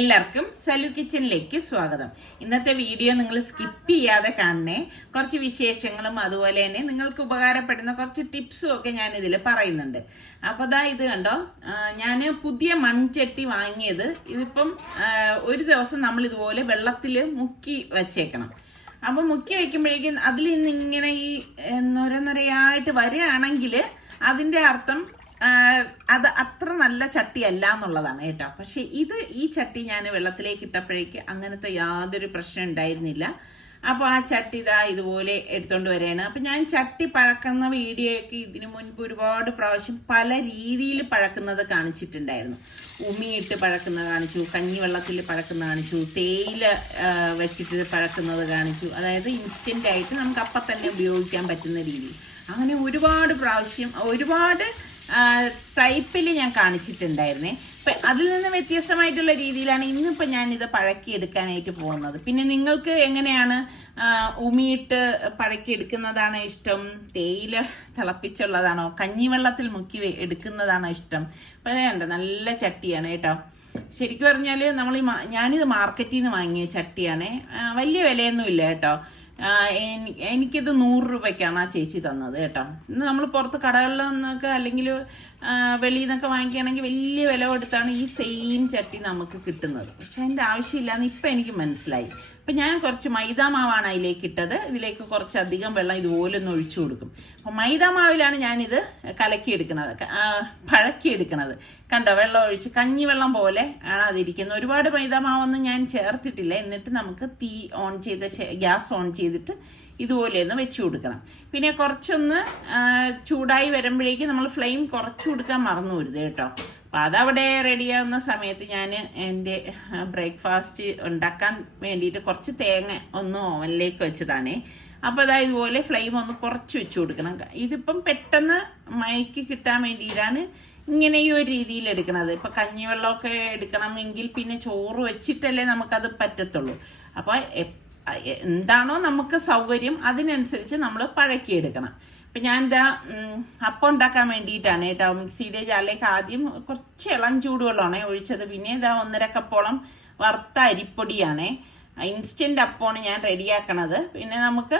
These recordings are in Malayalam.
എല്ലാവർക്കും സലു കിച്ചണിലേക്ക് സ്വാഗതം. ഇന്നത്തെ വീഡിയോ നിങ്ങൾ സ്കിപ്പ് ചെയ്യാതെ കാണണേ. കുറച്ച് വിശേഷങ്ങളും അതുപോലെ തന്നെ നിങ്ങൾക്ക് ഉപകാരപ്പെടുന്ന കുറച്ച് ടിപ്സും ഒക്കെ ഞാൻ ഇതിൽ പറയുന്നുണ്ട്. അപ്പോൾ ദാ ഇത് കണ്ടോ, ഞാൻ പുതിയ മൺചട്ടി വാങ്ങിയത്. ഇതിപ്പം ഒരു ദിവസം നമ്മൾ ഇതുപോലെ വെള്ളത്തിൽ മുക്കി വച്ചേക്കണം. അപ്പം മുക്കി വയ്ക്കുമ്പോഴേക്കും അതിൽ നിന്ന് ഇങ്ങനെ ഈ നൊരയായിട്ട് വരികയാണെങ്കിൽ അതിൻ്റെ അർത്ഥം അത് അത്ര നല്ല ചട്ടിയല്ല എന്നുള്ളതാണ് കേട്ടോ. പക്ഷെ ഈ ചട്ടി ഞാൻ വെള്ളത്തിലേക്ക് ഇട്ടപ്പോഴേക്ക് അങ്ങനത്തെ യാതൊരു പ്രശ്നം ഉണ്ടായിരുന്നില്ല. അപ്പോൾ ആ ചട്ടി ഇതുപോലെ എടുത്തോണ്ട് വരികയാണ്. അപ്പം ഞാൻ ചട്ടി പഴക്കുന്ന വീഡിയോ ഒക്കെ ഇതിനു മുൻപ് ഒരുപാട് പ്രാവശ്യം പല രീതിയിൽ പഴക്കുന്നത് കാണിച്ചിട്ടുണ്ടായിരുന്നു. ഉമിയിട്ട് പഴക്കുന്നത് കാണിച്ചു, കഞ്ഞിവെള്ളത്തിൽ പഴക്കുന്നത് കാണിച്ചു, തേയില വെച്ചിട്ട് പഴക്കുന്നത് കാണിച്ചു. അതായത് ഇൻസ്റ്റന്റ് ആയിട്ട് നമുക്ക് അപ്പം തന്നെ ഉപയോഗിക്കാൻ പറ്റുന്ന രീതി. അങ്ങനെ ഒരുപാട് പ്രാവശ്യം ഒരുപാട് ടൈപ്പിൽ ഞാൻ കാണിച്ചിട്ടുണ്ടായിരുന്നേ. അപ്പം അതിൽ നിന്ന് വ്യത്യസ്തമായിട്ടുള്ള രീതിയിലാണ് ഇന്നിപ്പോൾ ഞാനിത് പഴക്കിയെടുക്കാനായിട്ട് പോകുന്നത്. പിന്നെ നിങ്ങൾക്ക് എങ്ങനെയാണ് ഉമിയിട്ട് പഴക്കിയെടുക്കുന്നതാണോ ഇഷ്ടം, തേയില തിളപ്പിച്ചുള്ളതാണോ, കഞ്ഞിവെള്ളത്തിൽ മുക്കി എടുക്കുന്നതാണോ ഇഷ്ടം? അപ്പം വേണ്ട, നല്ല ചട്ടിയാണ് കേട്ടോ. ശരിക്കും പറഞ്ഞാൽ ഞാനിത് മാർക്കറ്റിൽ നിന്ന് വാങ്ങിയ ചട്ടിയാണ്. വലിയ വിലയൊന്നും ഇല്ല കേട്ടോ. എനിക്കിത് 100 രൂപയ്ക്കാണ് ആ ചേച്ചി തന്നത് കേട്ടോ. ഇന്ന് നമ്മൾ പുറത്ത് കടകളിൽ നിന്നൊക്കെ അല്ലെങ്കിൽ വെളിയിൽ നിന്നൊക്കെ വാങ്ങിക്കുകയാണെങ്കിൽ വലിയ വില കൊടുത്താണ് ഈ സെയിം ചട്ടി നമുക്ക് കിട്ടുന്നത്. പക്ഷെ അതിൻ്റെ ആവശ്യമില്ലാന്ന് ഇപ്പം എനിക്ക് മനസ്സിലായി. അപ്പം ഞാൻ കുറച്ച് മൈദാമാവാണ് അതിലേക്ക് ഇട്ടത്. ഇതിലേക്ക് കുറച്ചധികം വെള്ളം ഇതുപോലെ ഒന്ന് ഒഴിച്ചു കൊടുക്കും. അപ്പം മൈദാമാവിലാണ് ഞാനിത് കലക്കിയെടുക്കുന്നത്, പഴക്കിയെടുക്കുന്നത്. കണ്ടോ, വെള്ളം ഒഴിച്ച് കഞ്ഞിവെള്ളം പോലെ ആണ് അതിരിക്കുന്നത്. ഒരുപാട് മൈദാമാവൊന്നും ഞാൻ ചേർത്തിട്ടില്ല. എന്നിട്ട് നമുക്ക് ഗ്യാസ് ഓൺ ചെയ്തിട്ട് ഇതുപോലെ ഒന്ന് വെച്ച് കൊടുക്കണം. പിന്നെ കുറച്ചൊന്ന് ചൂടായി വരുമ്പോഴേക്കും നമ്മൾ ഫ്ലെയിം കുറച്ച് കൊടുക്കാൻ മറന്നു വരുത് കേട്ടോ. അപ്പം അതവിടെ റെഡിയാവുന്ന സമയത്ത് ഞാൻ എൻ്റെ ബ്രേക്ക്ഫാസ്റ്റ് ഉണ്ടാക്കാൻ വേണ്ടിയിട്ട് കുറച്ച് തേങ്ങ ഒന്ന് ഓവനിലേക്ക് വെച്ചതാണേ. അപ്പോൾ ഇതുപോലെ ഫ്ലെയിം ഒന്ന് കുറച്ച് വെച്ച് കൊടുക്കണം. ഇതിപ്പം പെട്ടെന്ന് മയക്കി കിട്ടാൻ വേണ്ടിയിട്ടാണ് ഇങ്ങനെ ഈ ഒരു രീതിയിൽ എടുക്കണത്. ഇപ്പം കഞ്ഞിവെള്ളമൊക്കെ എടുക്കണമെങ്കിൽ പിന്നെ ചോറ് വെച്ചിട്ടല്ലേ നമുക്കത് പറ്റത്തുള്ളൂ. അപ്പോൾ എന്താണോ നമുക്ക് സൗകര്യം അതിനനുസരിച്ച് നമ്മൾ പഴക്കിയെടുക്കണം. ഇപ്പം ഞാൻ അപ്പം ഉണ്ടാക്കാൻ വേണ്ടിയിട്ടാണ് കേട്ടോ മിക്സിയുടെ ജാറിലേക്ക് ആദ്യം കുറച്ച് ഇളം ചൂടുവെള്ളമാണ് ഒഴിച്ചത്. പിന്നെ 1.5 കപ്പോളം വറുത്ത അരിപ്പൊടിയാണ്. ഇൻസ്റ്റന്റ് അപ്പമാണ് ഞാൻ റെഡിയാക്കണത്. പിന്നെ നമുക്ക്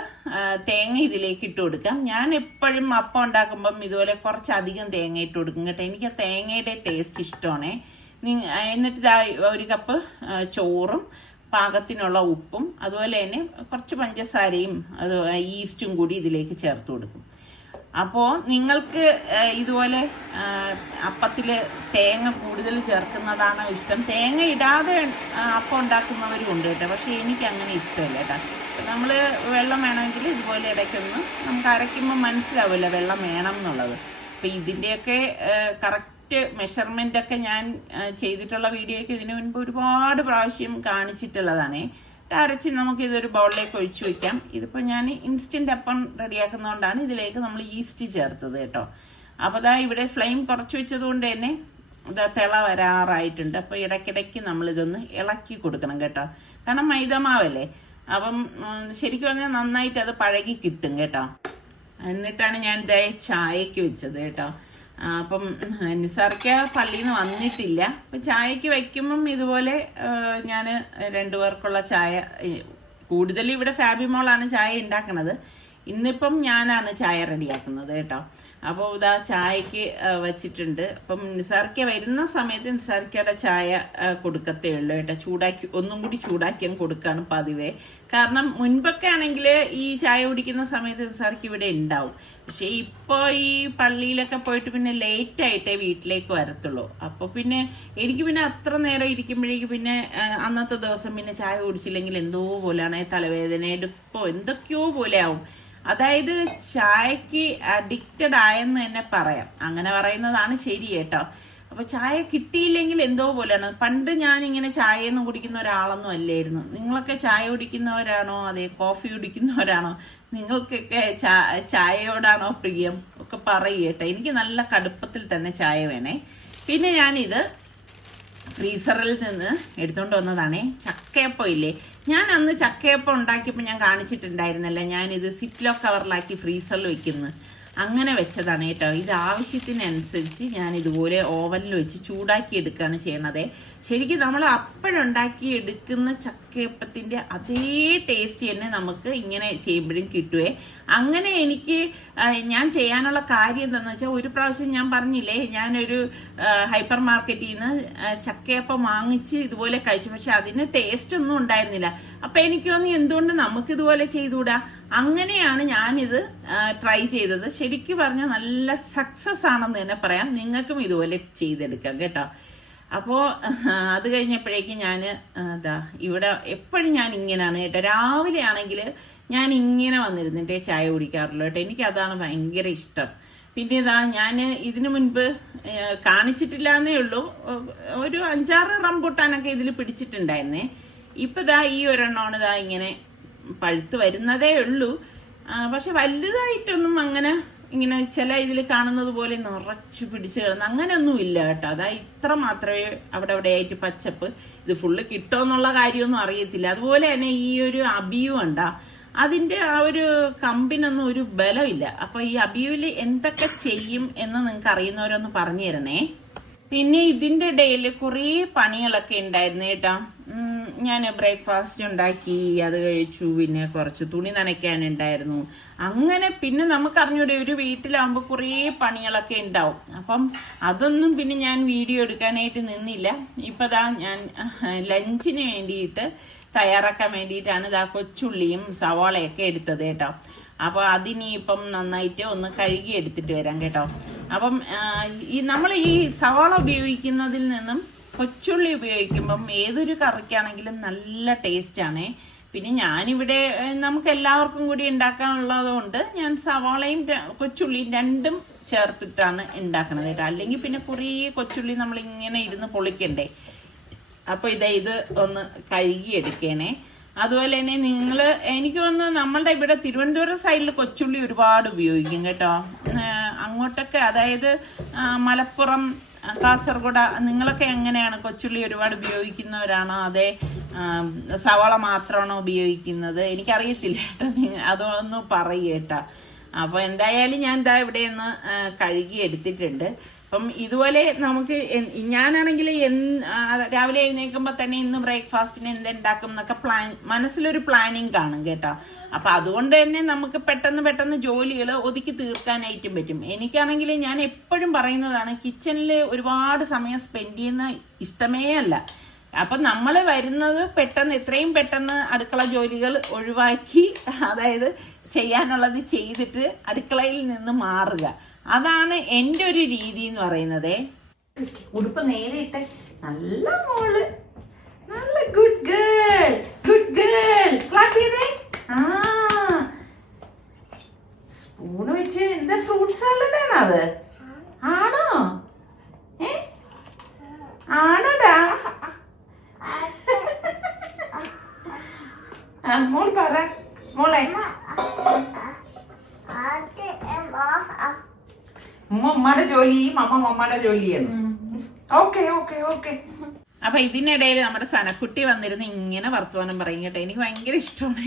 തേങ്ങ ഇതിലേക്ക് ഇട്ട് കൊടുക്കാം. ഞാൻ എപ്പോഴും അപ്പം ഉണ്ടാക്കുമ്പം ഇതുപോലെ കുറച്ചധികം തേങ്ങ ഇട്ട് കൊടുക്കും കേട്ടോ. എനിക്ക് ആ തേങ്ങയുടെ ടേസ്റ്റ് ഇഷ്ടമാണ്. എന്നിട്ട് 1 കപ്പ് ചോറും പാകത്തിനുള്ള ഉപ്പും അതുപോലെ തന്നെ കുറച്ച് പഞ്ചസാരയും ഈസ്റ്റും കൂടി ഇതിലേക്ക് ചേർത്ത് കൊടുക്കും. അപ്പോൾ നിങ്ങൾക്ക് ഇതുപോലെ അപ്പത്തിൽ തേങ്ങ കൂടുതൽ ചേർക്കുന്നതാണോ ഇഷ്ടം? തേങ്ങ ഇടാതെ അപ്പം ഉണ്ടാക്കുന്നവരും ഉണ്ട് കേട്ടോ. പക്ഷേ എനിക്ക് അങ്ങനെ ഇഷ്ടമല്ല കേട്ടോ. നമ്മൾ വെള്ളം വേണമെങ്കിൽ ഇതുപോലെ ഇടയ്ക്കൊന്ന് നമുക്ക് അരയ്ക്കുമ്പോൾ മനസ്സിലാവില്ല വെള്ളം വേണം എന്നുള്ളത്. അപ്പം ഇതിൻ്റെയൊക്കെ കറക്റ്റ് മെഷർമെൻ്റൊക്കെ ഞാൻ ചെയ്തിട്ടുള്ള വീഡിയോയ്ക്ക് ഇതിനു മുൻപ് ഒരുപാട് പ്രാവശ്യം കാണിച്ചിട്ടുള്ളതാണ്. അരച്ച് നമുക്ക് ഇതൊരു ബൗളിലേക്ക് ഒഴിച്ചു വയ്ക്കാം. ഇതിപ്പോൾ ഞാൻ ഇൻസ്റ്റന്റ് അപ്പം റെഡിയാക്കുന്നതുകൊണ്ടാണ് ഇതിലേക്ക് നമ്മൾ ഈസ്റ്റ് ചേർത്തത് കേട്ടോ. അപ്പോൾ ഇവിടെ ഫ്ലെയിം കുറച്ച് വെച്ചത് കൊണ്ട് തന്നെ തിള വരാറായിട്ടുണ്ട്. അപ്പോൾ ഇടയ്ക്കിടയ്ക്ക് നമ്മളിതൊന്ന് ഇളക്കി കൊടുക്കണം കേട്ടോ. കാരണം മൈദമാവല്ലേ. അപ്പം ശരിക്കും പറഞ്ഞാൽ നന്നായിട്ട് അത് പഴകി കിട്ടും കേട്ടോ. എന്നിട്ടാണ് ഞാൻ ചായക്ക് വെച്ചത് കേട്ടോ. അപ്പം നിസാർക്ക പള്ളിയിൽ നിന്ന് വന്നിട്ടില്ല. അപ്പം ചായക്ക് വയ്ക്കുമ്പം ഇതുപോലെ ഞാൻ 2 പേർക്കുള്ള ചായ, കൂടുതൽ ഇവിടെ ഫാബിമോളാണ് ചായ ഉണ്ടാക്കണത്. ഇന്നിപ്പം ഞാനാണ് ചായ റെഡിയാക്കുന്നത് കേട്ടോ. അപ്പോൾ ചായക്ക് വെച്ചിട്ടുണ്ട്. അപ്പം നിസാർക്ക വരുന്ന സമയത്ത് നിസാർക്കയുടെ ചായ കൊടുക്കത്തേ ഉള്ളൂ കേട്ടോ. ഒന്നും കൂടി ചൂടാക്കി കൊടുക്കാണ് പതിവേ. കാരണം മുൻപൊക്കെ ആണെങ്കിൽ ഈ ചായ കുടിക്കുന്ന സമയത്ത് നിസാർക്ക് ഇവിടെ ഉണ്ടാവും. പക്ഷേ ഇപ്പോൾ ഈ പള്ളിയിലൊക്കെ പോയിട്ട് പിന്നെ ലേറ്റ് ആയിട്ടേ വീട്ടിലേക്ക് വരത്തുള്ളൂ. അപ്പോൾ പിന്നെ എനിക്ക് പിന്നെ അത്ര നേരം ഇരിക്കുമ്പോഴേക്ക് പിന്നെ അന്നത്തെ ദിവസം പിന്നെ ചായ കുടിച്ചില്ലെങ്കിൽ എന്തോ പോലെയാണ്, തലവേദന, എടുപ്പോ എന്തൊക്കെയോ പോലെ ആവും. അതായത് ചായക്ക് അഡിക്റ്റഡ് ആയെന്ന് തന്നെ പറയാം. അങ്ങനെ പറയുന്നതാണ് ശരി കേട്ടോ. അപ്പോൾ ചായ കിട്ടിയില്ലെങ്കിൽ എന്തോ പോലെയാണ്. പണ്ട് ഞാനിങ്ങനെ ചായയൊന്നും കുടിക്കുന്ന ഒരാളൊന്നും അല്ലായിരുന്നു. നിങ്ങളൊക്കെ ചായ കുടിക്കുന്നവരാണോ അതെ കോഫി കുടിക്കുന്നവരാണോ? നിങ്ങൾക്കൊക്കെ ചായയോടാണോ പ്രിയം ഒക്കെ പറയൂ കേട്ടോ. എനിക്ക് നല്ല കടുപ്പത്തിൽ തന്നെ ചായ വേണേ. പിന്നെ ഞാനിത് ഫ്രീസറിൽ നിന്ന് എടുത്തുകൊണ്ട് വന്നതാണേ. ചക്കയപ്പം ഇല്ലേ, ഞാൻ അന്ന് ചക്കയപ്പം ഉണ്ടാക്കിയപ്പോൾ ഞാൻ കാണിച്ചിട്ടുണ്ടായിരുന്നല്ലോ, ഞാനിത് സിപ്ലോ കവറിലാക്കി ഫ്രീസറിൽ വെക്കുന്നത്. അങ്ങനെ വെച്ചതാണ് കേട്ടോ. ഇത് ആവശ്യത്തിനനുസരിച്ച് ഞാൻ ഇതുപോലെ ഓവനിൽ വെച്ച് ചൂടാക്കി എടുക്കുകയാണ് ചെയ്യണത്. ശരിക്കും നമ്മൾ അപ്പോഴുണ്ടാക്കി എടുക്കുന്ന ചക്കയപ്പത്തിൻ്റെ അതേ ടേസ്റ്റ് തന്നെ നമുക്ക് ഇങ്ങനെ ചെയ്യുമ്പോഴും കിട്ടുവേ. അങ്ങനെ എനിക്ക് ഞാൻ ചെയ്യാനുള്ള കാര്യം എന്താണെന്ന് വെച്ചാൽ, ഒരു പ്രാവശ്യം ഞാൻ പറഞ്ഞില്ലേ, ഞാനൊരു ഹൈപ്പർ മാർക്കറ്റിൽ നിന്ന് ചക്കയപ്പം വാങ്ങിച്ച് ഇതുപോലെ കഴിച്ചു. പക്ഷെ അതിന് ടേസ്റ്റ് ഒന്നും ഉണ്ടായിരുന്നില്ല. അപ്പം എനിക്ക് തോന്നി എന്തുകൊണ്ട് നമുക്കിതുപോലെ ചെയ്തുകൂടാ. അങ്ങനെയാണ് ഞാനിത് ട്രൈ ചെയ്തത്. ശരിക്കും പറഞ്ഞാൽ നല്ല സക്സസ് ആണെന്ന് തന്നെ പറയാം. നിങ്ങൾക്കും ഇതുപോലെ ചെയ്തെടുക്കാം കേട്ടോ. അപ്പോൾ അത് കഴിഞ്ഞപ്പോഴേക്കും ഞാൻ ഇവിടെ എപ്പോഴും ഞാൻ ഇങ്ങനെയാണ് കേട്ടോ. രാവിലെ ആണെങ്കിൽ ഞാൻ ഇങ്ങനെ വന്നിരുന്നിട്ടേ ചായ കുടിക്കാറുള്ളൂ കേട്ടോ. എനിക്കതാണ് ഭയങ്കര ഇഷ്ടം. പിന്നെ ഞാൻ ഇതിനു മുൻപ് കാണിച്ചിട്ടില്ല എന്നേ ഉള്ളൂ, ഒരു 5-6 റംബൂട്ടാനൊക്കെ ഇതിൽ പിടിച്ചിട്ടുണ്ടായിരുന്നേ. ഇപ്പം ഈ ഒരെണ്ണമാണ് ഇങ്ങനെ പഴുത്ത് വരുന്നതേ ഉള്ളൂ. പക്ഷെ വലുതായിട്ടൊന്നും അങ്ങനെ ഇങ്ങനെ ചില ഇതിൽ കാണുന്നത് പോലെ നിറച്ചു പിടിച്ച് കിടന്ന് അങ്ങനെയൊന്നും ഇല്ല കേട്ടോ. ഇത്ര മാത്രമേ അവിടെ ആയിട്ട് പച്ചപ്പ്. ഇത് ഫുള്ള് കിട്ടുമെന്നുള്ള കാര്യമൊന്നും അറിയത്തില്ല. അതുപോലെ തന്നെ ഈ ഒരു അബിയു ഉണ്ടാ, അതിൻ്റെ ആ ഒരു കമ്പിനൊന്നും ഒരു ബലമില്ല. അപ്പോൾ ഈ അബിയുവിൽ എന്തൊക്കെ ചെയ്യും എന്ന് നിങ്ങൾക്ക് അറിയുന്നവരൊന്ന് പറഞ്ഞു തരണേ. പിന്നെ ഇതിൻ്റെ ഇടയിൽ കുറേ പണികളൊക്കെ ഉണ്ടായിരുന്നു കേട്ടോ. ഞാൻ ബ്രേക്ക്ഫാസ്റ്റ് ഉണ്ടാക്കി, അത് കഴിച്ചു, പിന്നെ കുറച്ച് തുണി നനയ്ക്കാനുണ്ടായിരുന്നു. അങ്ങനെ പിന്നെ നമുക്കറിഞ്ഞൂടെ ഒരു വീട്ടിലാകുമ്പോൾ കുറേ പണികളൊക്കെ ഉണ്ടാവും. അപ്പം അതൊന്നും പിന്നെ ഞാൻ വീഡിയോ എടുക്കാനായിട്ട് നിന്നില്ല. ഇപ്പം ഞാൻ ലഞ്ചിന് വേണ്ടിയിട്ട് തയ്യാറാക്കാൻ വേണ്ടിയിട്ടാണ് കൊച്ചുള്ളിയും സവാളയൊക്കെ എടുത്തത് കേട്ടോ. അപ്പോൾ അതിനിപ്പം നന്നായിട്ട് ഒന്ന് കഴുകി എടുത്തിട്ട് വരാം കേട്ടോ. അപ്പം നമ്മൾ ഈ സവാള ഉപയോഗിക്കുന്നതിൽ നിന്നും കൊച്ചുള്ളി ഉപയോഗിക്കുമ്പം ഏതൊരു കറിക്കാണെങ്കിലും നല്ല ടേസ്റ്റാണേ. പിന്നെ ഞാനിവിടെ നമുക്ക് എല്ലാവർക്കും കൂടി ഉണ്ടാക്കാനുള്ളത് കൊണ്ട് ഞാൻ സവാളയും കൊച്ചുള്ളിയും രണ്ടും ചേർത്തിട്ടാണ് ഉണ്ടാക്കണത് കേട്ടോ. അല്ലെങ്കിൽ പിന്നെ കുറേ കൊച്ചുള്ളി നമ്മളിങ്ങനെ ഇരുന്ന് പൊളിക്കണ്ടേ. അപ്പോൾ ഇത് ഒന്ന് കഴുകി എടുക്കണേ. അതുപോലെ തന്നെ എനിക്ക് തോന്നുന്നു നമ്മളുടെ ഇവിടെ തിരുവനന്തപുരം സൈഡിൽ കൊച്ചുള്ളി ഒരുപാട് ഉപയോഗിക്കും കേട്ടോ. അങ്ങോട്ടൊക്കെ അതായത് മലപ്പുറം, കാസർഗോഡ് നിങ്ങളൊക്കെ എങ്ങനെയാണ്? കൊച്ചുള്ളി ഒരുപാട് ഉപയോഗിക്കുന്നവരാണോ അതേ സവാള മാത്രമാണോ ഉപയോഗിക്കുന്നത്? എനിക്കറിയത്തില്ല കേട്ടോ. അതൊന്ന് പറയൂ കേട്ടോ. അപ്പോൾ എന്തായാലും ഞാൻ ഇവിടെ ഒന്ന് കഴുകി എടുത്തിട്ടുണ്ട്. അപ്പം ഇതുപോലെ നമുക്ക് ഞാനാണെങ്കിൽ രാവിലെ എഴുന്നേൽക്കുമ്പോൾ തന്നെ ഇന്ന് ബ്രേക്ക്ഫാസ്റ്റിന് എന്തുണ്ടാക്കും എന്നൊക്കെ മനസ്സിലൊരു പ്ലാനിങ് കാണും കേട്ടോ. അപ്പം അതുകൊണ്ട് തന്നെ നമുക്ക് പെട്ടെന്ന് ജോലികൾ ഒതുക്കി തീർക്കാനായിട്ടും പറ്റും. എനിക്കാണെങ്കിൽ ഞാൻ എപ്പോഴും പറയുന്നതാണ്, കിച്ചണിൽ ഒരുപാട് സമയം സ്പെൻഡ് ചെയ്യുന്ന ഇഷ്ടമേ അല്ല. അപ്പം നമ്മൾ വരുന്നത് എത്രയും പെട്ടെന്ന് അടുക്കള ജോലികൾ ഒഴിവാക്കി, അതായത് ചെയ്യാനുള്ളത് ചെയ്തിട്ട് അടുക്കളയിൽ നിന്ന് മാറുക. അതാണ് എൻ്റെ ഒരു രീതി എന്ന് പറയുന്നത്. ഉടുപ്പ് നേരെ ഇട്ടെ. നല്ല മോള്, നല്ല ഗുഡ് ഗേൾ. ക്ലാപ്പ് ചെയ്തേ. സ്പൂണ് വെച്ച് എന്താ ഫ്രൂട്ട് സാലഡ് ആണോ അത്? ആണോ? ആണോടാ? മോൾ പറ മോളെ. ഉമ്മയുടെ ജോലി, മമ്മയുടെ ജോലിയാണ്. ഓക്കെ. അപ്പൊ ഇതിനിടയിൽ നമ്മുടെ സനക്കുട്ടി വന്നിരുന്ന് ഇങ്ങനെ വർത്തമാനം പറയും കേട്ടോ. എനിക്ക് ഭയങ്കര ഇഷ്ടമാണ്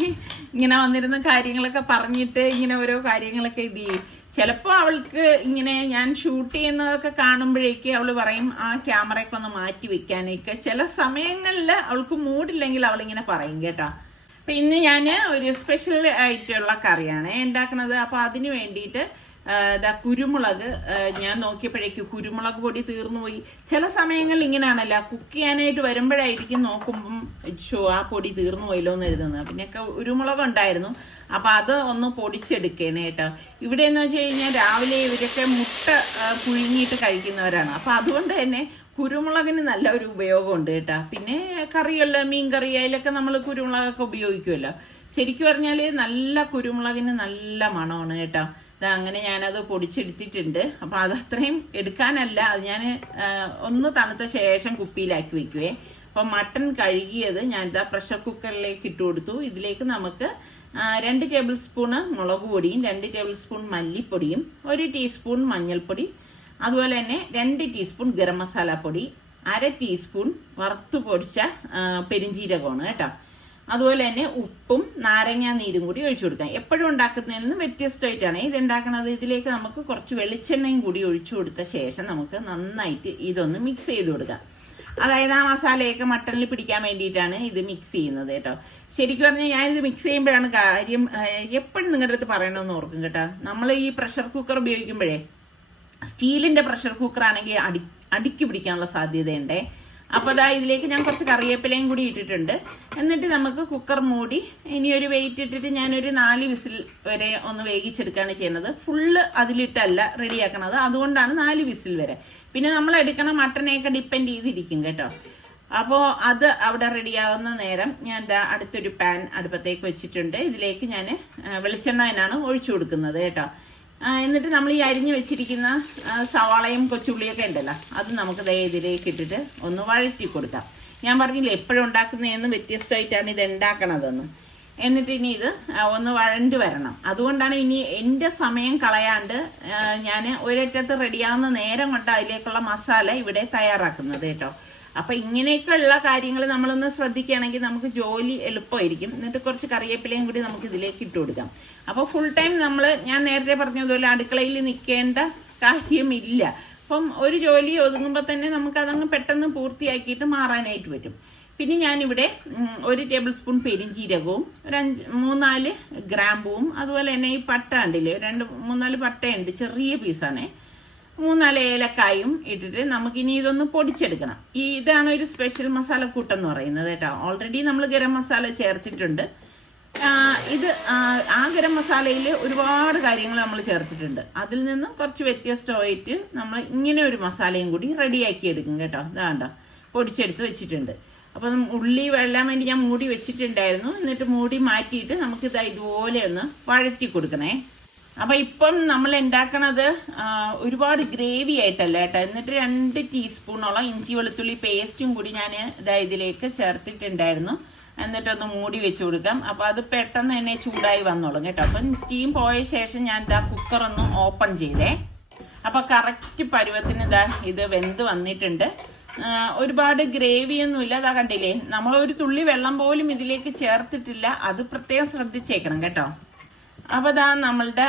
ഇങ്ങനെ വന്നിരുന്ന കാര്യങ്ങളൊക്കെ പറഞ്ഞിട്ട് ഇങ്ങനെ ഓരോ കാര്യങ്ങളൊക്കെ ഇത് ചെയ്യും. ചിലപ്പോൾ അവൾക്ക് ഇങ്ങനെ ഞാൻ ഷൂട്ട് ചെയ്യുന്നതൊക്കെ കാണുമ്പോഴേക്ക് അവൾ പറയും ആ ക്യാമറയൊക്കെ ഒന്ന് മാറ്റി വെക്കാനൊക്കെ. ചില സമയങ്ങളിൽ അവൾക്ക് മൂഡില്ലെങ്കിൽ അവളിങ്ങനെ പറയും കേട്ടോ. അപ്പം ഇന്ന് ഞാൻ ഒരു സ്പെഷ്യൽ ആയിട്ടുള്ള കറിയാണ് ഉണ്ടാക്കുന്നത്. അപ്പോൾ അതിന് വേണ്ടിയിട്ട് കുരുമുളക് ഞാൻ നോക്കിയപ്പോഴേക്കും കുരുമുളക് പൊടി തീർന്നു പോയി. ചില സമയങ്ങളിൽ ഇങ്ങനെയാണല്ലോ, കുക്ക് ചെയ്യാനായിട്ട് വരുമ്പോഴായിരിക്കും നോക്കുമ്പം ആ പൊടി തീർന്നു പോയല്ലോ എന്ന് എഴുതുന്നത്. പിന്നെയൊക്കെ കുരുമുളക് ഉണ്ടായിരുന്നു. അപ്പം അത് ഒന്ന് പൊടിച്ചെടുക്കണേ കേട്ടോ. ഇവിടെ എന്ന് വെച്ച് കഴിഞ്ഞാൽ രാവിലെ ഇവരൊക്കെ മുട്ട പുഴുങ്ങിയിട്ട് കഴിക്കുന്നവരാണ്. അപ്പം അതുകൊണ്ട് തന്നെ കുരുമുളകിന് നല്ല ഒരു ഉപയോഗമുണ്ട് കേട്ടോ. പിന്നെ കറികളിൽ മീൻ കറി അതിലൊക്കെ നമ്മൾ കുരുമുളകൊക്കെ ഉപയോഗിക്കുമല്ലോ. ശരിക്കും പറഞ്ഞാൽ നല്ല കുരുമുളകിന് നല്ല മണമാണ് കേട്ടോ. അങ്ങനെ ഞാനത് പൊടിച്ചെടുത്തിട്ടുണ്ട്. അപ്പം അതത്രയും എടുക്കാനല്ല, അത് ഞാൻ ഒന്ന് തണുത്ത ശേഷം കുപ്പിയിലാക്കി വെക്കുവേ. അപ്പം മട്ടൺ കഴുകിയത് ഞാൻ പ്രഷർ കുക്കറിലേക്ക് ഇട്ട് കൊടുത്തു. ഇതിലേക്ക് നമുക്ക് 2 ടേബിൾ സ്പൂണ് മുളക് പൊടിയും 2 ടേബിൾ സ്പൂൺ മല്ലിപ്പൊടിയും 1 ടീസ്പൂൺ മഞ്ഞൾപ്പൊടി, അതുപോലെ തന്നെ 2 ടീസ്പൂൺ ഗരം മസാല പൊടി, 1/2 ടീസ്പൂൺ വറുത്തു പൊടിച്ച പെരിഞ്ജീരകമാണ് കേട്ടോ. അതുപോലെ തന്നെ ഉപ്പും നാരങ്ങാ നീരും കൂടി ഒഴിച്ചു കൊടുക്കാം. എപ്പോഴും ഉണ്ടാക്കുന്നതിൽ നിന്ന് വ്യത്യസ്തമായിട്ടാണ് ഇത് ഉണ്ടാക്കുന്നത്. ഇതിലേക്ക് നമുക്ക് കുറച്ച് വെളിച്ചെണ്ണയും കൂടി ഒഴിച്ചു കൊടുത്ത ശേഷം നമുക്ക് നന്നായിട്ട് ഇതൊന്ന് മിക്സ് ചെയ്ത് കൊടുക്കാം. അതായത് ആ മസാലയൊക്കെ മട്ടണിൽ പിടിക്കാൻ വേണ്ടിയിട്ടാണ് ഇത് മിക്സ് ചെയ്യുന്നത് കേട്ടോ. ശരിക്കും പറഞ്ഞാൽ ഞാനിത് മിക്സ് ചെയ്യുമ്പോഴാണ് കാര്യം എപ്പോഴും നിങ്ങളുടെ അടുത്ത് പറയണമെന്ന് ഓർക്കും കേട്ടോ. നമ്മൾ ഈ പ്രഷർ കുക്കർ ഉപയോഗിക്കുമ്പോഴേ സ്റ്റീലിന്റെ പ്രഷർ കുക്കർ ആണെങ്കിൽ അടിക്ക് പിടിക്കാനുള്ള സാധ്യതയുണ്ടേ. അപ്പോൾ അതാ ഇതിലേക്ക് ഞാൻ കുറച്ച് കറിവേപ്പിലയും കൂടി ഇട്ടിട്ടുണ്ട്. എന്നിട്ട് നമുക്ക് കുക്കർ മൂടി ഇനി ഒരു വെയിറ്റ് ഇട്ടിട്ട് ഞാനൊരു 4 വിസിൽ വരെ ഒന്ന് വേവിച്ചെടുക്കുകയാണ് ചെയ്യുന്നത്. ഫുള്ള് അതിലിട്ടല്ല റെഡിയാക്കണത്, അതുകൊണ്ടാണ് 4 വിസിൽ വരെ. പിന്നെ നമ്മൾ എടുക്കണ മട്ടനെയൊക്കെ ഡിപ്പെൻഡ് ചെയ്തിരിക്കും കേട്ടോ. അപ്പോൾ അത് അവിടെ റെഡിയാവുന്ന നേരം ഞാൻ അടുത്തൊരു പാൻ അടുപ്പത്തേക്ക് വെച്ചിട്ടുണ്ട്. ഇതിലേക്ക് ഞാൻ വെളിച്ചെണ്ണ തന്നെയാണ് ഒഴിച്ചു കൊടുക്കുന്നത് കേട്ടോ. എന്നിട്ട് നമ്മൾ ഈ അരിഞ്ഞു വെച്ചിരിക്കുന്ന സവാളയും കൊച്ചുള്ളിയൊക്കെ ഉണ്ടല്ലോ, അത് നമുക്ക് ഇതിലേക്ക് ഇട്ടിട്ട് ഒന്ന് വഴറ്റി കൊടുക്കാം. ഞാൻ പറഞ്ഞില്ലേ എപ്പോഴും ഉണ്ടാക്കുന്നതെന്ന് വ്യത്യസ്തമായിട്ടാണ് ഇത് ഉണ്ടാക്കണതെന്ന്. എന്നിട്ട് ഇനി ഇത് ഒന്ന് വഴണ്ട് വരണം. അതുകൊണ്ടാണ് ഇനി എൻ്റെ സമയം കളയാണ്ട് ഞാൻ ഒരറ്റത്ത് റെഡിയാവുന്ന നേരം കൊണ്ട് അതിലേക്കുള്ള മസാല ഇവിടെ തയ്യാറാക്കുന്നത് കേട്ടോ. അപ്പം ഇങ്ങനെയൊക്കെയുള്ള കാര്യങ്ങൾ നമ്മളൊന്ന് ശ്രദ്ധിക്കുകയാണെങ്കിൽ നമുക്ക് ജോലി എളുപ്പമായിരിക്കും. എന്നിട്ട് കുറച്ച് കറിവേപ്പിലയും കൂടി നമുക്ക് ഇതിലേക്ക് ഇട്ട് കൊടുക്കാം. അപ്പോൾ ഫുൾ ടൈം ഞാൻ നേരത്തെ പറഞ്ഞതുപോലെ അടുക്കളയിൽ നിൽക്കേണ്ട കാര്യമില്ല. അപ്പം ഒരു ജോലി ഒതുങ്ങുമ്പോൾ തന്നെ നമുക്കതങ്ങ് പെട്ടെന്ന് പൂർത്തിയാക്കിയിട്ട് മാറാനായിട്ട് പറ്റും. പിന്നെ ഞാനിവിടെ 1 ടേബിൾ സ്പൂൺ പെരിഞ്ചീരകവും 3-4 ഗ്രാമ്പുവും അതുപോലെ തന്നെ ഈ പട്ട ഉണ്ടല്ലേ 2-3-4 പട്ടയുണ്ട്, ചെറിയ പീസാണേ, 3-4 ഏലക്കായും ഇട്ടിട്ട് നമുക്കിനി ഇതൊന്ന് പൊടിച്ചെടുക്കണം. ഇതാണ് ഒരു സ്പെഷ്യൽ മസാലക്കൂട്ടെന്ന് പറയുന്നത് കേട്ടോ. ഓൾറെഡി നമ്മൾ ഗരം മസാല ചേർത്തിട്ടുണ്ട്. ഇത് ആ ഗരം മസാലയിൽ ഒരുപാട് കാര്യങ്ങൾ നമ്മൾ ചേർത്തിട്ടുണ്ട്. അതിൽ നിന്നും കുറച്ച് വ്യത്യസ്തമായിട്ട് നമ്മൾ ഇങ്ങനെ ഒരു മസാലയും കൂടി റെഡിയാക്കി എടുക്കും കേട്ടോ. ഇതാണ്ടോ പൊടിച്ചെടുത്ത് വെച്ചിട്ടുണ്ട്. അപ്പം ഉള്ളി വെള്ളാൻ വേണ്ടി ഞാൻ മൂടി വെച്ചിട്ടുണ്ടായിരുന്നു. എന്നിട്ട് മൂടി മാറ്റിയിട്ട് നമുക്കിത് ഇതുപോലെ ഒന്ന് വഴറ്റി കൊടുക്കണേ. അപ്പം ഇപ്പം നമ്മൾ ഉണ്ടാക്കണത് ഒരുപാട് ഗ്രേവി ആയിട്ടല്ല കേട്ടോ. എന്നിട്ട് 2 ടീസ്പൂണോളം ഇഞ്ചി വെളുത്തുള്ളി പേസ്റ്റും കൂടി ഞാൻ ഇതിലേക്ക് ചേർത്തിട്ടുണ്ടായിരുന്നു. എന്നിട്ടൊന്ന് മൂടി വെച്ച് കൊടുക്കാം. അപ്പോൾ അത് പെട്ടെന്ന് തന്നെ ചൂടായി വന്നോളും കേട്ടോ. അപ്പം സ്റ്റീം പോയ ശേഷം ഞാൻ കുക്കറൊന്ന് ഓപ്പൺ ചെയ്തേ. അപ്പോൾ കറക്റ്റ് പരുവത്തിന് ഇത് വെന്ത് വന്നിട്ടുണ്ട്. ഒരുപാട് ഗ്രേവിയൊന്നുമില്ല. അതാ കണ്ടില്ലേ, നമ്മളൊരു തുള്ളി വെള്ളം പോലും ഇതിലേക്ക് ചേർത്തിട്ടില്ല. അത് പ്രത്യേകം ശ്രദ്ധിച്ചേക്കണം കേട്ടോ. അപ്പോൾ നമ്മളുടെ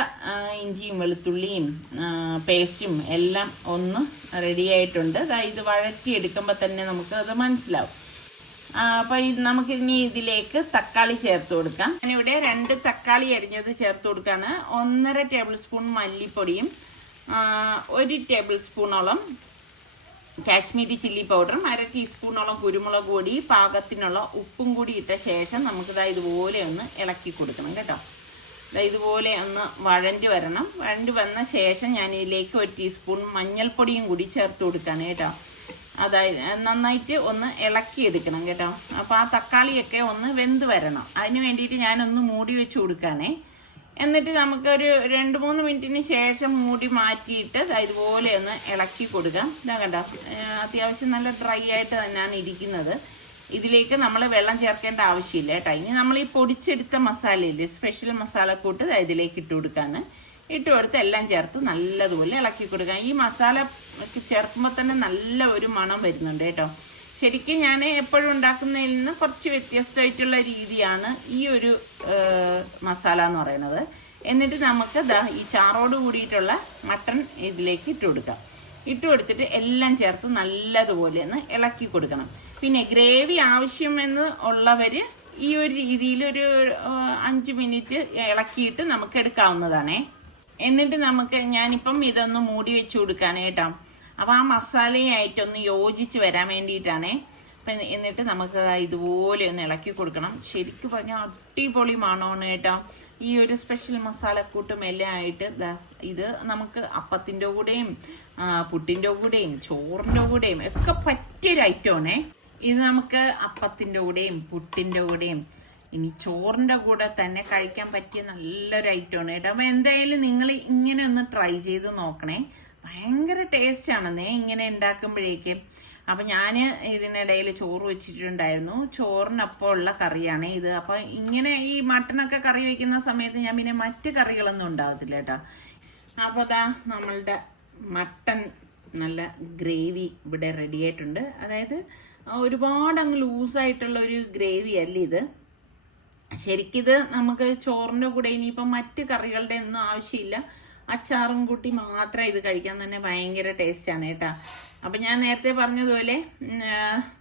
ഇഞ്ചിയും വെളുത്തുള്ളിയും പേസ്റ്റും എല്ലാം ഒന്ന് റെഡി ആയിട്ടുണ്ട്. ഇത് വഴറ്റിയെടുക്കുമ്പോൾ തന്നെ നമുക്ക് അത് മനസ്സിലാവും. അപ്പോൾ നമുക്കിനി ഇതിലേക്ക് തക്കാളി ചേർത്ത് കൊടുക്കാം. ഞാനിവിടെ 2 തക്കാളി അരിഞ്ഞത് ചേർത്ത് കൊടുക്കുകയാണ്. 1.5 ടേബിൾ സ്പൂൺ മല്ലിപ്പൊടിയും 1 ടേബിൾ സ്പൂണോളം കാശ്മീരി ചില്ലി പൗഡറും 1/2 ടീസ്പൂണോളം കുരുമുളക് പൊടി, പാകത്തിനുള്ള ഉപ്പും കൂടി ഇട്ട ശേഷം നമുക്ക് ഇതുപോലെ ഒന്ന് ഇളക്കി കൊടുക്കണം കേട്ടോ. ഇതുപോലെ ഒന്ന് വഴണ്ടി വരണം. വഴണ്ടി വന്ന ശേഷം ഞാൻ ഇതിലേക്ക് 1 ടീസ്പൂൺ മഞ്ഞൾപ്പൊടിയും കൂടി ചേർത്ത് കൊടുക്കുകയാണ് കേട്ടോ. അതായത് നന്നായിട്ട് ഒന്ന് ഇളക്കിയെടുക്കണം കേട്ടോ. അപ്പോൾ ആ തക്കാളിയൊക്കെ ഒന്ന് വെന്ത് വരണം. അതിന് വേണ്ടിയിട്ട് ഞാനൊന്ന് മൂടി വെച്ച് കൊടുക്കുകയാണേ. എന്നിട്ട് നമുക്കൊരു 2-3 മിനിറ്റിന് ശേഷം മൂടി മാറ്റിയിട്ട് ഇതുപോലെ ഒന്ന് ഇളക്കി കൊടുക്കാം. ഇതാ കണ്ടോ, അത്യാവശ്യം നല്ല ഡ്രൈ ആയിട്ട് തന്നെയാണ് ഇരിക്കുന്നത്. ഇതിലേക്ക് നമ്മൾ വെള്ളം ചേർക്കേണ്ട ആവശ്യമില്ല കേട്ടോ. ഇനി നമ്മൾ ഈ പൊടിച്ചെടുത്ത മസാലയില്ലേ, സ്പെഷ്യൽ മസാലക്കൂട്ട് ഇതിലേക്ക് ഇട്ട് കൊടുക്കാണ്. ഇട്ട് കൊടുത്ത് എല്ലാം ചേർത്ത് നല്ലതുപോലെ ഇളക്കി കൊടുക്കാം. ഈ മസാല ചേർക്കുമ്പോൾ തന്നെ നല്ല ഒരു മണം വരുന്നുണ്ട് കേട്ടോ. ശരിക്കും ഞാൻ എപ്പോഴും ഉണ്ടാക്കുന്നതിൽ നിന്ന് കുറച്ച് വ്യത്യസ്തമായിട്ടുള്ള രീതിയാണ് ഈ ഒരു മസാല എന്ന് പറയുന്നത്. എന്നിട്ട് നമുക്ക് ഈ ചാറോട് കൂടിയിട്ടുള്ള മട്ടൺ ഇതിലേക്ക് ഇട്ട് കൊടുക്കാം. ഇട്ട് കൊടുത്തിട്ട് എല്ലാം ചേർത്ത് നല്ലതുപോലെ ഒന്ന് ഇളക്കി കൊടുക്കണം. പിന്നെ ഗ്രേവി ആവശ്യമെന്ന് ഉള്ളവർ ഈ ഒരു രീതിയിൽ ഒരു 5 മിനിറ്റ് ഇളക്കിയിട്ട് നമുക്ക് എടുക്കാവുന്നതാണേ. എന്നിട്ട് ഞാനിപ്പം ഇതൊന്ന് മൂടി വെച്ച് കൊടുക്കാണ് കേട്ടോ. അപ്പോൾ ആ മസാലയായിട്ടൊന്ന് യോജിച്ച് വരാൻ വേണ്ടിയിട്ടാണേ. അപ്പം എന്നിട്ട് നമുക്ക് ഇതുപോലെ ഒന്ന് ഇളക്കി കൊടുക്കണം. ശരിക്കും പറഞ്ഞാൽ അടിപൊളി മണമാണ് കേട്ടോ. ഈ ഒരു സ്പെഷ്യൽ മസാലക്കൂട്ടും എല്ലാം ആയിട്ട് ഇത് നമുക്ക് അപ്പത്തിൻ്റെ കൂടെയും പുട്ടിൻ്റെ കൂടെയും ചോറിൻ്റെ കൂടെയും ഒക്കെ പറ്റിയൊരു ഐറ്റമാണേ. ഇത് നമുക്ക് അപ്പത്തിൻ്റെ കൂടെയും പുട്ടിൻ്റെ കൂടെയും ഇനി ചോറിൻ്റെ കൂടെ തന്നെ കഴിക്കാൻ പറ്റിയ നല്ലൊരു ഐറ്റമാണ് കേട്ടോ. അപ്പോൾ എന്തായാലും നിങ്ങൾ ഇങ്ങനെ ഒന്ന് ട്രൈ ചെയ്ത് നോക്കണേ. ഭയങ്കര ടേസ്റ്റാണെന്നേ ഇങ്ങനെ ഉണ്ടാക്കുമ്പോഴേക്കും. അപ്പം ഞാൻ ഇതിനിടയിൽ ചോറ് വെച്ചിട്ടുണ്ടായിരുന്നു. ചോറിനൊപ്പം ഉള്ള കറിയാണ് ഇത്. അപ്പോൾ ഇങ്ങനെ ഈ മട്ടനൊക്കെ കറി വയ്ക്കുന്ന സമയത്ത് ഞാൻ പിന്നെ മറ്റ് കറികളൊന്നും ഉണ്ടാകത്തില്ല കേട്ടോ. അപ്പോൾ നമ്മളുടെ മട്ടൻ നല്ല ഗ്രേവി ഇവിടെ റെഡി ആയിട്ടുണ്ട്. അതായത് ഒരുപാട് അങ്ങ് ലൂസായിട്ടുള്ള ഒരു ഗ്രേവി അല്ല ഇത്. ശരിക്കിത് നമുക്ക് ചോറിൻ്റെ കൂടെ ഇനിയിപ്പം മറ്റ് കറികളുടെ ഒന്നും ആവശ്യമില്ല, അച്ചാറും കൂട്ടി മാത്രം ഇത് കഴിക്കാൻ തന്നെ ഭയങ്കര ടേസ്റ്റാണ് കേട്ടോ. അപ്പം ഞാൻ നേരത്തെ പറഞ്ഞതുപോലെ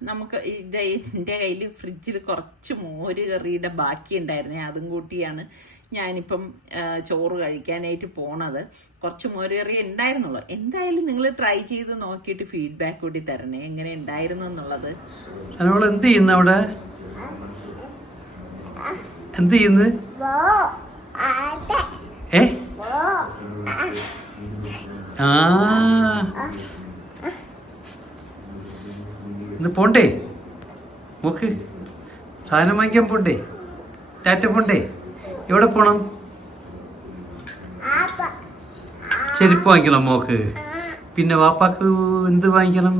നമുക്ക് എൻ്റെ കയ്യിൽ ഫ്രിഡ്ജിൽ കുറച്ച് മോര് കറിയുടെ ബാക്കി ഉണ്ടായിരുന്നേ, അതും കൂട്ടിയാണ് ഞാനിപ്പം ചോറ് കഴിക്കാനായിട്ട് പോണത്. കുറച്ച് മോര് കറി ഉണ്ടായിരുന്നുള്ളൂ. എന്തായാലും നിങ്ങൾ ട്രൈ ചെയ്ത് നോക്കിയിട്ട് ഫീഡ്ബാക്ക് കൂടി തരണേ, എങ്ങനെ ഉണ്ടായിരുന്നു എന്നുള്ളത്. എന്ത് ചെയ്യുന്നു അവിടെ? എന്ത് ചെയ്യുന്നു? ഇന്ന് പോണ്ടേ? നോക്ക്, സാധനം വാങ്ങിക്കാൻ പോണ്ടേ? ടാറ്റ പോണ്ടേ? എവിടെ പോണം? ചെരുപ്പ് വാങ്ങിക്കണം മോക്ക്. പിന്നെ വാപ്പാക്ക് എന്ത് വാങ്ങിക്കണം?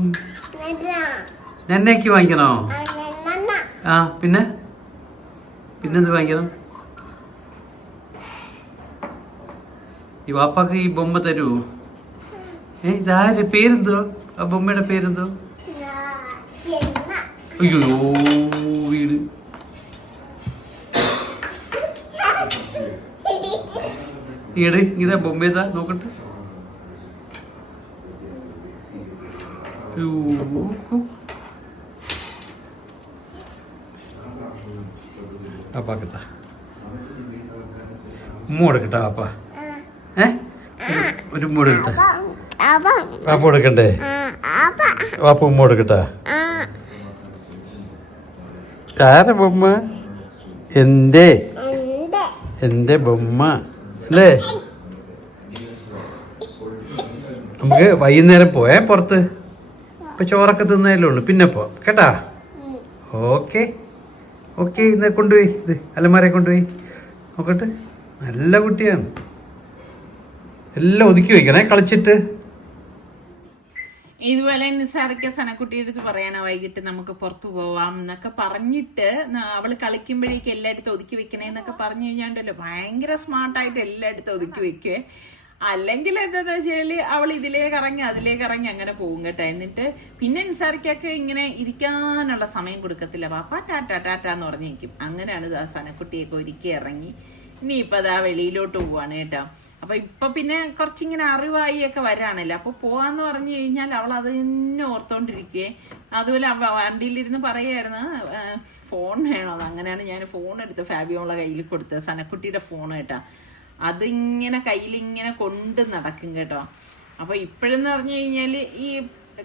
നന്നയ്ക്ക് വാങ്ങിക്കണോ? ആ പിന്നെന്ത് വാങ്ങിക്കണം? ഈ വാപ്പാക്ക് ഈ ബൊമ്മ തരൂ. ഇതാര്? പേരെന്തോ? ആ ബൊമ്മയുടെ പേരെന്തോ? അയ്യോ വീട്. ഈട് ഇതാ ബൊമ്മേതാ നോക്കട്ടെ. അപ്പാക്കത്താ ഉമ്മ കൊടുക്കട്ടാ വാപ്പ? ഒരു ഉമ്മ കൊടുക്കട്ടെ? വാപ്പ കൊടുക്കണ്ടേ? വാപ്പ ഉമ്മ കൊടുക്കട്ടാ? ആരെ ബൊമ്മ? എന്റെ ബൊമ്മ അല്ലേ? നമുക്ക് വൈകുന്നേരം പോയേ പുറത്ത്. ഇപ്പൊ ചോറൊക്കെ തിന്നതല്ലേ ഉള്ളു, പിന്നെ പോ കേട്ടാ. Okay okay. ഇന്ന് കൊണ്ടുപോയി, ഇത് അലമാരയെ കൊണ്ടുപോയി നോക്കട്ടെ. നല്ല കുട്ടിയാണ്. എല്ലാം ഒതുക്കി വയ്ക്കണേ കളിച്ചിട്ട്. ഇതുപോലെ നിസാറിക്ക സനക്കുട്ടിയുടെ അടുത്ത് പറയാനാ വൈകിട്ട് നമുക്ക് പുറത്തു പോവാം എന്നൊക്കെ പറഞ്ഞിട്ട് അവള് കളിക്കുമ്പോഴേക്ക് എല്ലായിടത്തും ഒതുക്കി വെക്കണേ എന്നൊക്കെ പറഞ്ഞു കഴിഞ്ഞാണ്ടല്ലോ ഭയങ്കര സ്മാർട്ടായിട്ട് എല്ലായിടത്തും ഒതുക്കി വെക്കുവേ. അല്ലെങ്കിൽ എന്താന്ന് വെച്ചാല് അവൾ ഇതിലേക്ക് ഇറങ്ങി അതിലേക്ക് ഇറങ്ങി അങ്ങനെ പോകും കേട്ടോ. എന്നിട്ട് പിന്നെ നിസാറിക്കൊക്കെ ഇങ്ങനെ ഇരിക്കാനുള്ള സമയം കൊടുക്കത്തില്ല. പാപ്പാ ടാറ്റാ ടാറ്റ എന്ന് പറഞ്ഞിരിക്കും. അങ്ങനെയാണ് സനക്കുട്ടിയൊക്കെ ഒരുക്കി ഇറങ്ങി. ഇനിയിപ്പോൾ അതാ വെളിയിലോട്ട് പോവാണ് കേട്ടോ. അപ്പൊ ഇപ്പൊ പിന്നെ കുറച്ചിങ്ങനെ അറിവായി ഒക്കെ വരാണല്ലോ. അപ്പൊ പോവാന്ന് പറഞ്ഞു കഴിഞ്ഞാൽ അവൾ അത് തന്നെ ഓർത്തോണ്ടിരിക്കുകയെ. അതുപോലെ വണ്ടിയിലിരുന്ന് പറയായിരുന്നു ഫോൺ വേണോ. അങ്ങനെയാണ് ഞാൻ ഫോൺ എടുത്ത് ഫാബിയോളെ കയ്യിൽ കൊടുത്തത്, സനക്കുട്ടിയുടെ ഫോൺ കേട്ടോ. അതിങ്ങനെ കയ്യിലിങ്ങനെ കൊണ്ട് നടക്കും കേട്ടോ. അപ്പൊ ഇപ്പോഴെന്ന് പറഞ്ഞു കഴിഞ്ഞാല് ഈ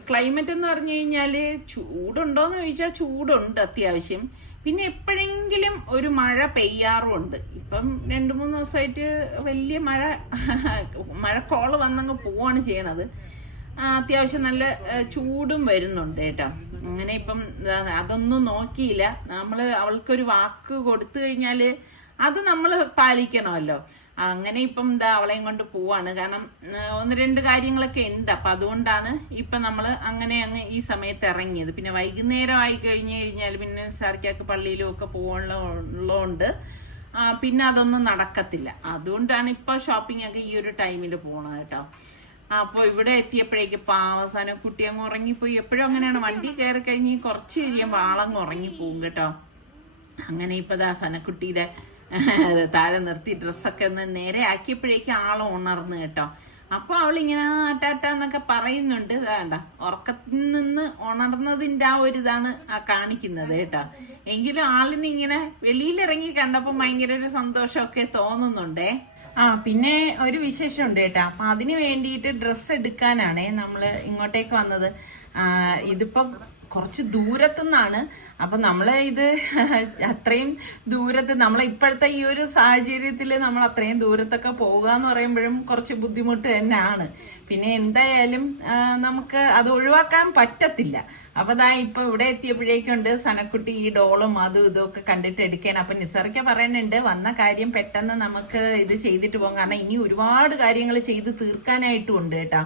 ക്ലൈമറ്റ് എന്ന് പറഞ്ഞു കഴിഞ്ഞാല് ചൂടുണ്ടോന്ന് ചോദിച്ചാൽ ചൂടുണ്ട് അത്യാവശ്യം. പിന്നെ എപ്പോഴെങ്കിലും ഒരു മഴ പെയ്യാറുമുണ്ട്. ഇപ്പം 2-3 ദിവസമായിട്ട് വലിയ മഴക്കോള് വന്നങ്ങ് പോവാണ് ചെയ്യണത്. അത്യാവശ്യം നല്ല ചൂടും വരുന്നുണ്ട് കേട്ടോ. അങ്ങനെ ഇപ്പം അതൊന്നും നോക്കിയില്ല. അവൾക്കൊരു വാക്ക് കൊടുത്തു കഴിഞ്ഞാൽ അത് നമ്മൾ പാലിക്കണമല്ലോ. അങ്ങനെ ഇപ്പം അവളെയും കൊണ്ട് പോവാണ്. കാരണം 1-2 കാര്യങ്ങളൊക്കെ ഉണ്ട്. അപ്പം അതുകൊണ്ടാണ് ഇപ്പം നമ്മൾ അങ്ങനെ അങ്ങ് ഈ സമയത്ത് ഇറങ്ങിയത്. പിന്നെ വൈകുന്നേരം ആയി കഴിഞ്ഞാൽ പിന്നെ സാർക്കൊക്കെ പള്ളിയിലും ഒക്കെ പോകാനുള്ളതുകൊണ്ട് പിന്നെ അതൊന്നും നടക്കത്തില്ല. അതുകൊണ്ടാണ് ഇപ്പോൾ ഷോപ്പിംഗ് ഒക്കെ ഈ ഒരു ടൈമിൽ പോണത് കേട്ടോ. അപ്പോൾ ഇവിടെ എത്തിയപ്പോഴേക്ക് അവസാനം കുട്ടി അങ്ങ് ഉറങ്ങിപ്പോയി. എപ്പോഴും അങ്ങനെയാണ്, വണ്ടി കയറി കഴിഞ്ഞ് കുറച്ച് കഴിയുമ്പോൾ ആളങ്ങ് ഉറങ്ങിപ്പോവും കേട്ടോ. അങ്ങനെ ഇപ്പോൾ സനക്കുട്ടിയുടെ താഴെ നിർത്തി ഡ്രസ്സൊക്കെ ഒന്ന് നേരെ ആക്കിയപ്പോഴേക്കും ആള് ഉണർന്നു കേട്ടോ. അപ്പൊ അവളിങ്ങനെ ടാറ്റ എന്നൊക്കെ പറയുന്നുണ്ട്. വേണ്ട, ഉറക്കത്തിൽ നിന്ന് ഉണർന്നതിന്റെ ആ ഒരു ഇതാണ് കാണിക്കുന്നത് കേട്ടോ. എങ്കിലും ആളിന് ഇങ്ങനെ വെളിയിലിറങ്ങി കണ്ടപ്പോൾ ഭയങ്കര ഒരു സന്തോഷമൊക്കെ തോന്നുന്നുണ്ടേ. പിന്നെ ഒരു വിശേഷമുണ്ട് കേട്ടോ. അപ്പൊ അതിന് വേണ്ടിയിട്ട് ഡ്രസ്സ് എടുക്കാനാണേ നമ്മള് ഇങ്ങോട്ടേക്ക് വന്നത്. ഇതിപ്പോ കുറച്ച് ദൂരത്തുനിന്നാണ്. അപ്പൊ നമ്മള് ഇത് അത്രയും ദൂരത്ത് ഇപ്പോഴത്തെ ഈ ഒരു സാഹചര്യത്തിൽ നമ്മൾ അത്രയും ദൂരത്തൊക്കെ പോകുക എന്ന് പറയുമ്പോഴും കുറച്ച് ബുദ്ധിമുട്ട് തന്നെയാണ്. പിന്നെ എന്തായാലും നമുക്ക് അത് ഒഴിവാക്കാൻ പറ്റത്തില്ല. അപ്പൊ ഇപ്പൊ ഇവിടെ എത്തിയപ്പോഴേക്കുണ്ട് സനക്കുട്ടി ഈ ഡോളും അതും ഇതൊക്കെ കണ്ടിട്ട് എടുക്കണം. അപ്പൊ നിസർക്ക പറയുന്നുണ്ട് വന്ന കാര്യം പെട്ടെന്ന് നമുക്ക് ഇത് ചെയ്തിട്ട് പോകാം, കാരണം ഇനി ഒരുപാട് കാര്യങ്ങൾ ചെയ്ത് തീർക്കാനായിട്ടും ഉണ്ട് കേട്ടോ.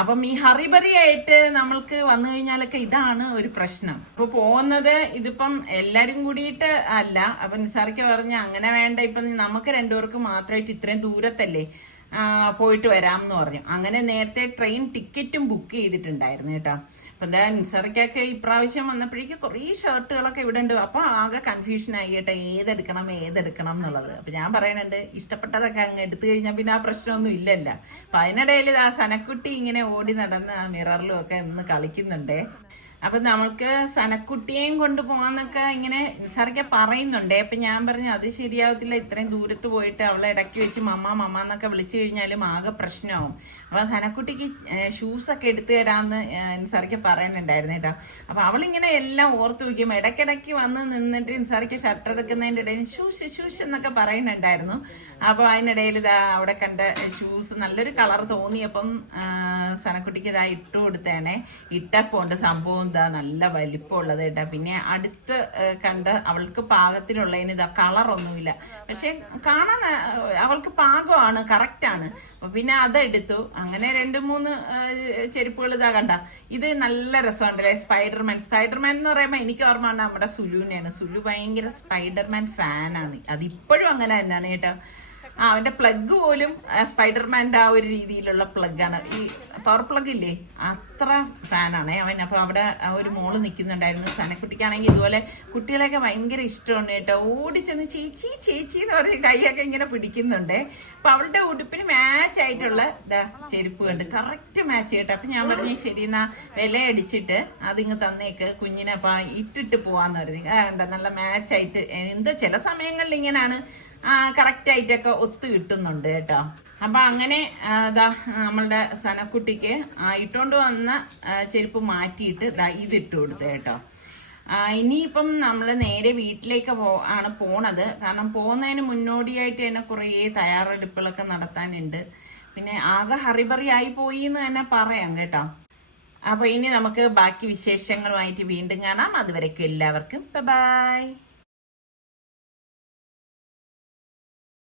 അപ്പം ഈ ഹറിബറിയായിട്ട് നമ്മൾക്ക് വന്നു കഴിഞ്ഞാലൊക്കെ ഇതാണ് ഒരു പ്രശ്നം. ഇപ്പൊ പോകുന്നത് ഇതിപ്പം എല്ലാരും കൂടിയിട്ട് അല്ല. അപ്പൊ നിസാറിക്ക് പറഞ്ഞ അങ്ങനെ വേണ്ട, ഇപ്പം നമുക്ക് 2 പേർക്ക് മാത്രമായിട്ട് ഇത്രയും ദൂരത്തല്ലേ പോയിട്ട് വരാം എന്ന് പറഞ്ഞു. അങ്ങനെ നേരത്തെ ട്രെയിൻ ടിക്കറ്റും ബുക്ക് ചെയ്തിട്ടുണ്ടായിരുന്നു കേട്ടോ. അപ്പം എന്താ നിസർക്കൊക്കെ ഇപ്രാവശ്യം വന്നപ്പോഴേക്കും കുറേ ഷർട്ടുകളൊക്കെ ഇവിടെ ഉണ്ട്. അപ്പോൾ ആകെ കൺഫ്യൂഷനായി കേട്ടോ, ഏതെടുക്കണം എന്നുള്ളത്. അപ്പം ഞാൻ പറയുന്നുണ്ട് ഇഷ്ടപ്പെട്ടതൊക്കെ അങ്ങ് എടുത്തു കഴിഞ്ഞാൽ പിന്നെ ആ പ്രശ്നമൊന്നും ഇല്ലല്ലോ. അപ്പം അതിനിടയിൽ ആ സനക്കുട്ടി ഇങ്ങനെ ഓടി നടന്ന് ആ മിററിലും ഒക്കെ ഒന്ന് കളിക്കുന്നുണ്ടേ. അപ്പൊ നമുക്ക് സനക്കുട്ടിയെയും കൊണ്ടുപോകാന്നൊക്കെ ഇങ്ങനെ നിസാറിക്ക പറയുന്നുണ്ടേ. അപ്പൊ ഞാൻ പറഞ്ഞു അത് ശരിയാവത്തില്ല, ഇത്രയും ദൂരത്ത് പോയിട്ട് അവളെ ഇടയ്ക്ക് വെച്ച് മമ്മ എന്നൊക്കെ വിളിച്ചു കഴിഞ്ഞാലും ആകെ പ്രശ്നമാവും. അപ്പൊ സനക്കുട്ടിക്ക് ഷൂസൊക്കെ എടുത്തു തരാമെന്ന് നിസാറിക്ക പറയുന്നുണ്ടായിരുന്നു കേട്ടോ. അപ്പൊ അവളിങ്ങനെ എല്ലാം ഓർത്തു വയ്ക്കും. ഇടയ്ക്കിടയ്ക്ക് വന്ന് നിന്നിട്ട് നിസാറിക്ക ഷർട്ട് എടുക്കുന്നതിൻ്റെ ഇടയിൽ ഷൂസ് എന്നൊക്കെ പറയുന്നുണ്ടായിരുന്നു. അപ്പോൾ അതിനിടയിൽ ഇതാ അവിടെ കണ്ട ഷൂസ് നല്ലൊരു കളർ തോന്നിയപ്പം സനക്കുട്ടിക്ക് ഇതാ ഇട്ട് കൊടുത്തേണേ. ഇട്ടപ്പോൾ ഉണ്ട് സംഭവം ഇതാ നല്ല വലിപ്പമുള്ളത് കേട്ടോ. പിന്നെ അടുത്ത് കണ്ട അവൾക്ക് പാകത്തിനുള്ളതിന് ഇതാ കളറൊന്നുമില്ല, പക്ഷെ കാണാൻ അവൾക്ക് പാകമാണ്, കറക്റ്റാണ്. അപ്പൊ പിന്നെ അതെടുത്തു. അങ്ങനെ 2-3 ചെരുപ്പുകൾ ഇതാ കണ്ട. ഇത് നല്ല രസമുണ്ടല്ലേ, സ്പൈഡർമാൻ എന്ന് പറയുമ്പോൾ എനിക്ക് ഓർമ്മ നമ്മുടെ സുലുവിനെയാണ്. സുലു ഭയങ്കര സ്പൈഡർമാൻ ഫാനാണ്. അതിപ്പോഴും അങ്ങനെ തന്നെയാണ് കേട്ടോ. അവന്റെ പ്ലഗ് പോലും സ്പൈഡർമാൻ്റെ ആ ഒരു രീതിയിലുള്ള പ്ലഗാണ്. ഈ പവർ പ്ലഗ് ഇല്ലേ, അത്ര ഫാനാണ് അവൻ. അപ്പൊ അവിടെ ഒരു മോള് നിൽക്കുന്നുണ്ടായിരുന്നു. സനക്കുട്ടിക്കാണെങ്കിൽ ഇതുപോലെ കുട്ടികളെയൊക്കെ ഭയങ്കര ഇഷ്ടമാണ് കേട്ടോ. ഓടിച്ചെന്ന് ചേച്ചി എന്ന് പറഞ്ഞ് കൈയൊക്കെ ഇങ്ങനെ പിടിക്കുന്നുണ്ട്. അപ്പൊ അവളുടെ ഉടുപ്പിന് മാച്ച് ആയിട്ടുള്ള ചെരുപ്പ് കണ്ട് കറക്റ്റ് മാച്ച് കേട്ടോ. അപ്പൊ ഞാൻ പറഞ്ഞു ശരി എന്നാ വില അടിച്ചിട്ട് അതിങ്ങ് തന്നേക്ക് കുഞ്ഞിനെ. അപ്പൊ ഇട്ടിട്ട് പോവാന്ന് പറഞ്ഞു. കണ്ട നല്ല മാച്ച് ആയിട്ട്. എന്താ ചില സമയങ്ങളിൽ ഇങ്ങനെയാണ് കറക്റ്റ് ആയിട്ടൊക്കെ ഒത്തു കിട്ടുന്നുണ്ട് കേട്ടോ. അപ്പൊ അങ്ങനെ നമ്മളുടെ സനക്കുട്ടിക്ക് ഇട്ടുകൊണ്ട് വന്ന ചെരുപ്പ് മാറ്റിയിട്ട് ഇതിട്ട് കൊടുത്തു കേട്ടോ. ഇനിയിപ്പം നമ്മൾ നേരെ വീട്ടിലേക്ക് ആണ് പോണത്. കാരണം പോകുന്നതിന് മുന്നോടിയായിട്ട് തന്നെ കുറേ തയ്യാറെടുപ്പുകളൊക്കെ നടത്താനുണ്ട്. പിന്നെ ആകെ ഹറിബറി ആയി പോയി എന്ന് തന്നെ പറയാം കേട്ടോ. അപ്പൊ ഇനി നമുക്ക് ബാക്കി വിശേഷങ്ങളുമായിട്ട് വീണ്ടും കാണാം. അതുവരേക്കും എല്ലാവർക്കും ബൈ.